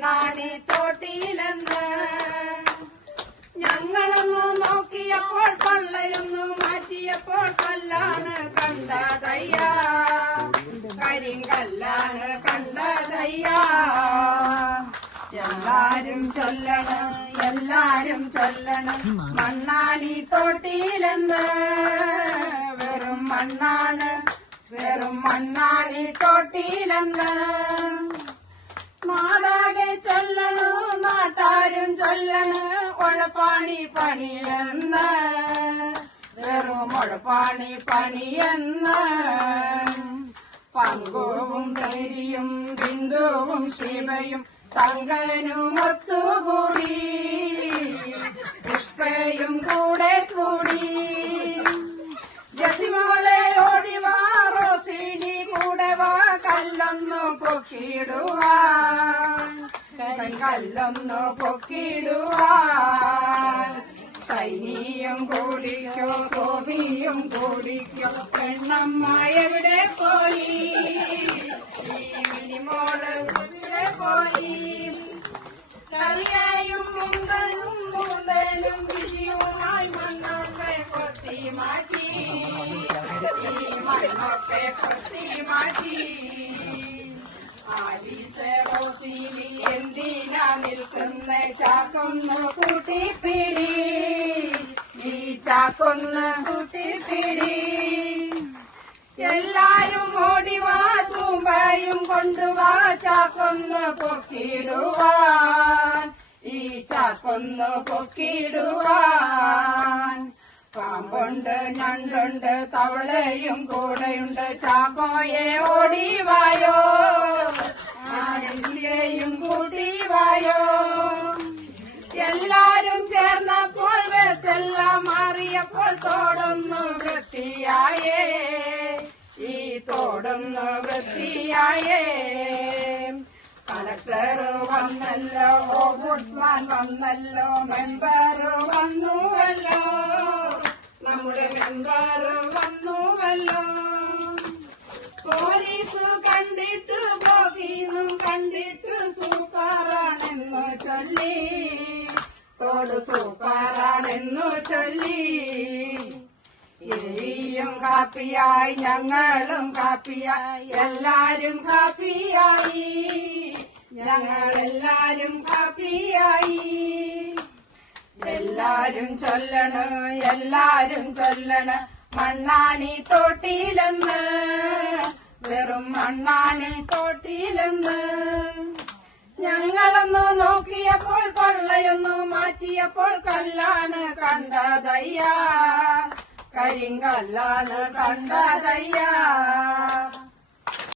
കണ്ണാടി തോട്ടിയിലെന്ന് ഞങ്ങളൊന്ന് നോക്കിയപ്പോൾ പള്ളയൊന്നു മാറ്റിയപ്പോൾ കല്ലാണ് കണ്ടതയ്യ. കരിങ്കല്ലാണ് കണ്ടതയ്യ. എല്ലാരും ചൊല്ലണം എല്ലാരും ചൊല്ലണം മണ്ണാടി തോട്ടിയിലെന്ന്. വെറും മണ്ണാണ് വെറും മണ്ണാടി തോട്ടിയിലെന്ന്. നാടാകെ ചൊല്ലണു നാട്ടാരും ചൊല്ലണ് ഒഴപ്പാണി പണിയെന്ന്. വെറും ഒഴപ്പാണി പണിയെന്ന്. പങ്കുവും ധൈര്യം ബിന്ദുവും ശിവയും തങ്കനും ഒത്തുകൂടി. പുഷ്പയും കൂടെ കല്ലൊന്നു പൊക്കിടുവാൻ കല്ലൊന്നു പൊക്കിടുവാൻ ശൈനിയും കൂടിക്കോ ഗോപിയും കൂടിക്കോ പെണ്ണമ്മ എവിടെ പോയി? മിനിമോൾ എവിടെ പോയി? കറിയായും മുന്തനും മുന്തലും വിധിയുമായി മണ്ണൊക്കെ കൊത്തി മാറ്റി. മണ്ണൊക്കെ കൊത്തി മാറ്റി. നിൽക്കുന്ന ചാക്കൊന്ന് കൂട്ടിപ്പിടി. ഈ ചാക്കൊന്ന് എല്ലാരും ഓടിവാ തൂമ്പയും കൊണ്ടുവാ ചാക്കൊന്ന് പൊക്കിടുവാൻ ഈ ചാക്കൊന്ന് പൊക്കിടുവാൻ പാമ്പുണ്ട് ഞണ്ടുണ്ട് തവളയും കൂടെയുണ്ട് ചാക്കോയെ ഓടിവായോ മാറിയപ്പോൾ തോടൊന്നു വൃത്തിയായേ. ഈ തോടൊന്നു വൃത്തിയായേ. കളക്ടർ വന്നല്ലോ ഗുഡ്സ്മാൻ വന്നല്ലോ മെമ്പർ വന്നുവല്ലോ. നമ്മുടെ മെമ്പർ വന്നുവല്ലോ. പോലീസ് കണ്ടിട്ട് ബോഗീന്നും കണ്ടിട്ട് സൂപ്പറാണെന്നു ചൊല്ലി. തോട് സൂപ്പറാണെന്നു ചൊല്ലി. ഇരയും കാപ്പിയായി ഞങ്ങളും കാപ്പിയായി എല്ലാരും കാപ്പിയായി. ഞങ്ങളെല്ലാരും കാപ്പിയായി. എല്ലാരും ചൊല്ലണ് എല്ലാരും ചൊല്ലണ് മണ്ണാണി തോട്ടിയിലെന്ന് വെറും മണ്ണാണി തോട്ടിയിലെന്ന് ഞങ്ങളൊന്നു നോക്കിയപ്പോൾ കൊള്ളയൊന്നു മാറ്റിയപ്പോൾ കല്ലാണ് കണ്ടതയ്യ. കരിങ്കല്ലാണ് കണ്ടതയ്യ.